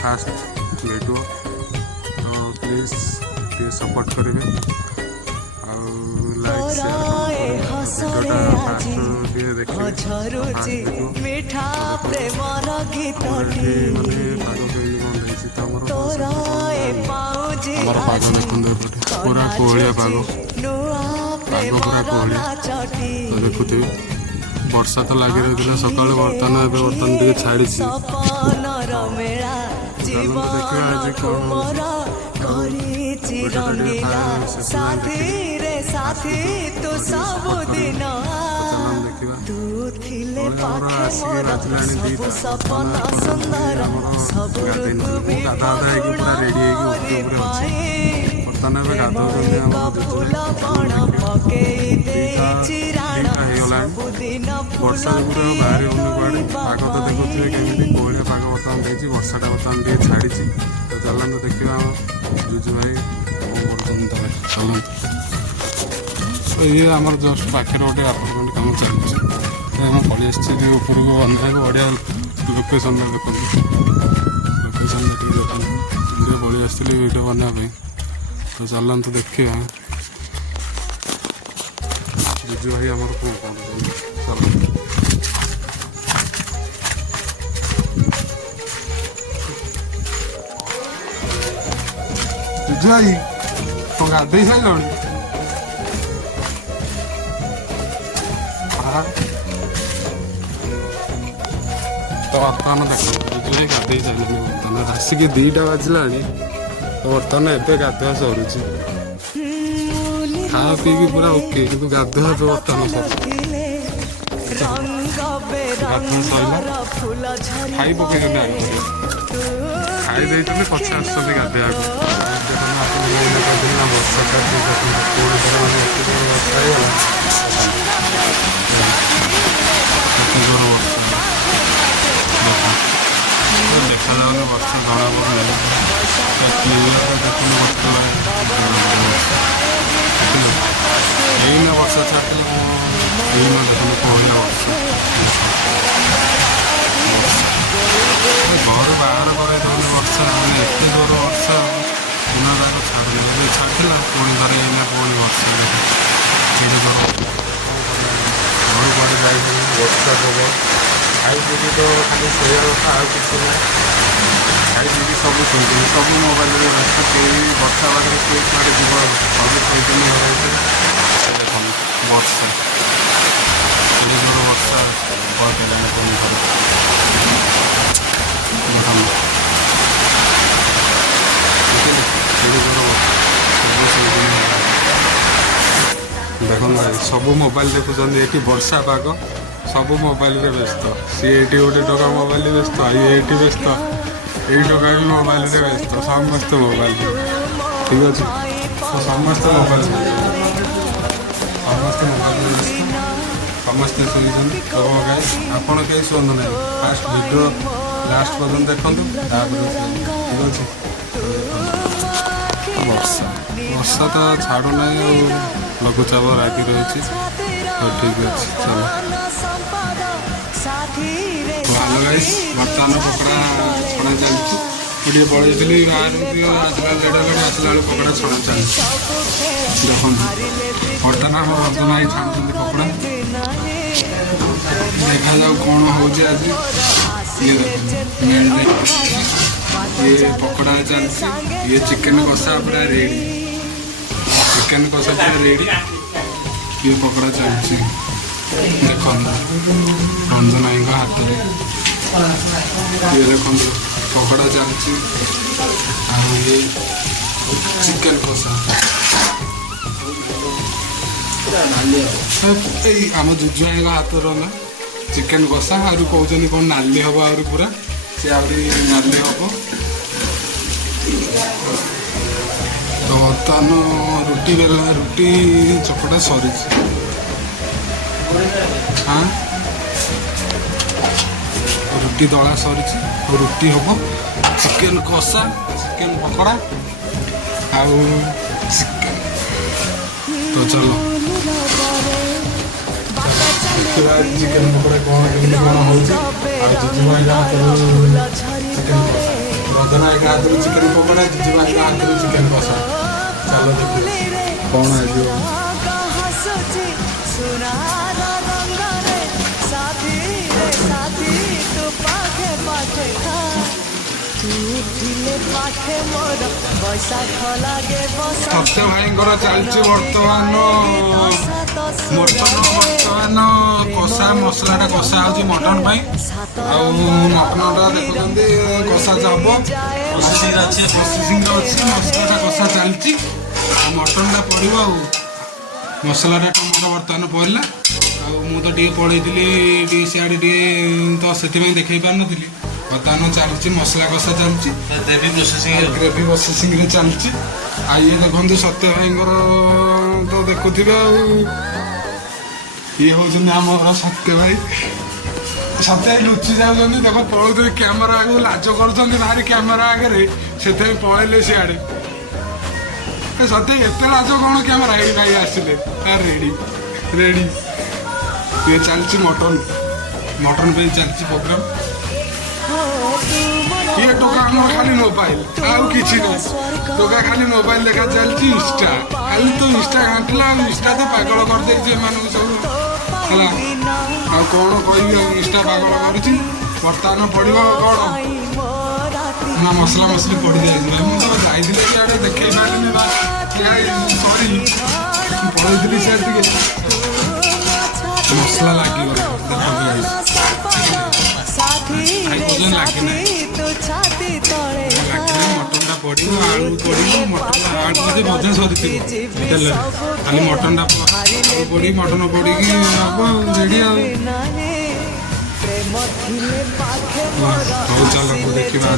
Fast भेटो तो please टे सपोर्ट करेंगे पूरा कोहलिया पाग पूरा कोहलिया तो देखुथे वर्षा तो लगी रही है सकाल बर्तमान टे छाड़ी साथी तो सबुदिन तू थिले पाखे मोर सब सपना सुंदर सब ऋतु फूल पण पकेई देछि राणा सबुदिन वर्षा बाहर होने पाग तो देखुए कमी कोहलिया पाग बर्तमान देखिए वर्षाटा बर्तमान टे छाड़ी तो चलते देखा जुजु भाई चलते ये आम जस्ट पाखे गोटे आपार्टमेंट कम चलती पलि उपरको अंधार बढ़िया लोकेशन देखते लोकेशन देखते पलि आसती वीडियो बनाने तो चलते देखा जुजु भाई आम कौन चल जुजु भाई तो गाधे सारे तो बर्तमान देख जुजु गाधे सारे बर्तमान आसिक 2टा बाजिला तो बर्तमान एवं गाधुआ सरुँ खा पी पूरा ओके कि गाधुआ बर्तमान खाई पकई खाई दे पचे आस गाधे वर्षा देखा जाऊन वर्षा जना पड़े यही वर्षा छाड़े देखने कहला वर्षा घर बाहर कर वर्षा मैंने एत जोर वर्षा दिन जाक छाड़े छाड़ा पुणी थे पुणी वर्षा घर कड़े जाए वर्षा पवन खाई पी तो खाली शोया कथा आ कि खाई पी सब शुणी सब मोबाइल व्यस्त कई वर्षा पाखे किए छाड़े जीव सब सही घर देख वर्षा जोर वर्षा बहुत पुणी घर देख भाई सब मोबाइल देखुं ये वर्षा पाग सब मोबाइल रे व्यस्त सी ये गोटे टका मोबाइल व्यस्त ये व्यस्त यही टका भी मोबाइल रे व्यस्त समस्त मोबाइल ठीक अच्छे समस्त मोबाइल समस्त मोबाइल व्यस्त समस्ते शुणी आपड़ कहीं शुणु ना फास्ट वीडियो लास्ट पर्यटन देखूँ ठीक अच्छे वर्षा वर्षा तो छाड़ू ना लघुचाप लगी रही तो ठीक अच्छे चलो तो हेलो गाइस बर्तमान पकड़ा छड़ा चलती मुझे पढ़ी बाहर आसला 1:30 आसला बेल पकड़ा छड़ा चलती देखो बर्तमान आम रंजना ही छाड़ुं पकड़ा देखा जाऊ कौन हो आज ये पकड़ा चलती ये चिकेन कषा पूरा रेडी चिकेन कषा पूरा रेडी ये पकड़ा चलती देख रंजन भाई हाथ में ये देख पकड़ा चलती ये चिकेन कषा आम जुजु भाई हाथ रहा चिकेन कषा आ कहते कौन नाली हम आ पूरा सी नाली हम तो बर्तमान रुटी बेला रुटी चकटा सरी हाँ रुटी दला सरी रुटी हम चिकेन कषा चिकेन पकड़ा आउ चिकेन तो चलो देखा चिकेन पकड़ा कौन कौन हो चिकेन कषा ରଦନା ଏକା ହାତରୁ ଚିକେନ ପକୋଡ଼ା, ଜିଜୁ ଭାଇଙ୍କ ହାତରୁ ଚିକେନ କଷା। ଚାଲ ଦେଖିବା କ'ଣ ହେଇଯିବ। हंसुची सुनार रंगरे साथी रे साथी तू पाखे पाखे खा तू ଥିଲେ ପାଖେ ମୋର ବୈଶାଖ ଲାଗେ ବସନ୍ତ ସତ୍ୟ ଭାଇଙ୍କର ଚାଲିଛି ବର୍ତ୍ତମାନ କଷା ମସଲାଟା କଷା ହେଉଛି ମଟନ ପାଇଁ। ଆଉ ମଟନଟା ଦେଖୁଛନ୍ତି କଷା ହେବ, ପ୍ରୋସେସିଂରେ ଅଛି, ମସଲାଟା କଷା ଚାଲିଛି। ଆଉ ମଟନଟା ପଡ଼ିବ। ଆଉ ମସଲାଟା ଟମାଟୋ ବର୍ତ୍ତମାନ ପଡ଼ିଲା। ଆଉ ମୁଁ ତ ଟିକେ ପଳେଇଥିଲି ଟିକେ ସିଆଡ଼େ ଟିକେ, ତ ସେଥିପାଇଁ ଦେଖେଇ ପାରିନଥିଲି। ବର୍ତ୍ତମାନ ଚାଲିଛି ମସଲା କଷା ଚାଲିଛି, ଗ୍ରେଭି ପ୍ରୋସେସିଂରେ ଚାଲିଛି। ଆଉ ଇଏ ଦେଖନ୍ତୁ ସତ୍ୟ ଭାଇଙ୍କର ତ ଦେଖୁଥିବେ। ଆଉ ଇଏ ହେଉଛନ୍ତି ଆମର ସତ୍ୟ ଭାଇ। ସତ୍ୟ ଭାଇ ଲୁଚି ଯାଉଛନ୍ତି, ଦେଖ ପଳଉଥିବେ କ୍ୟାମେରା ଆଗକୁ, ଲାଜ କରୁଛନ୍ତି ଭାରି କ୍ୟାମେରା ଆଗରେ, ସେଥିପାଇଁ ପଳେଇଲେ ସିଆଡ଼େ। ସତ୍ୟ ଏତେ ଲାଜ କ'ଣ କ୍ୟାମେରା? ଏଇ ଭାଇ ଆସିଲେ, ରେଡ଼ି ରେଡ଼ି। ଇଏ ଚାଲିଛି ମଟନ ପାଇଁ ଚାଲିଛି ପ୍ରୋଗ୍ରାମ। ଇଏ ଟୋକା ଆମର ଖାଲି ମୋବାଇଲ, ଆଉ କିଛି ନାହିଁ। ଟୋକା ଖାଲି ମୋବାଇଲ ଦେଖା ଚାଲିଛି, ଇନଷ୍ଟା ଖାଲି ତ ଇନଷ୍ଟା ଘାଣ୍ଟିଲା। ଆଉ ଇନଷ୍ଟା ତ ପାଗଳ କରିଦେଇଛି ଏମାନଙ୍କୁ ସବୁ ହେଲା। ଆଉ କ'ଣ କହିବି, ଆଉ ଇନଷ୍ଟା ପାଗଳ କରୁଛି। ବର୍ତ୍ତମାନ ପଡ଼ିବ କ'ଣ ନା ମସଲା ମସଲି ପଡ଼ିଯାଇଛି। ମୁଁ ତ ଯାଇଥିଲି ସିଆଡ଼େ ଦେଖେଇ ପାରିଲିନି ବା, ସରି ପଳେଇଥିଲି ସିଆଡ଼େ ଟିକେ, ମସଲା ଲାଗିଗଲା। ଲାଗିନାହିଁ, ମଟନଟା ପଡ଼ିବ, ଆଳୁ ପଡ଼ିବ, ଆଳୁ ଯଦି ଭଜା ସରିଥିବ ତେଲରେ, ଖାଲି ମଟନଟା ପଡ଼ି ମଟନ ପଡ଼ିକି ହେବ ରେଡ଼ି। ଆଉ ହଉ ଚାଲ ଦେଖିବା।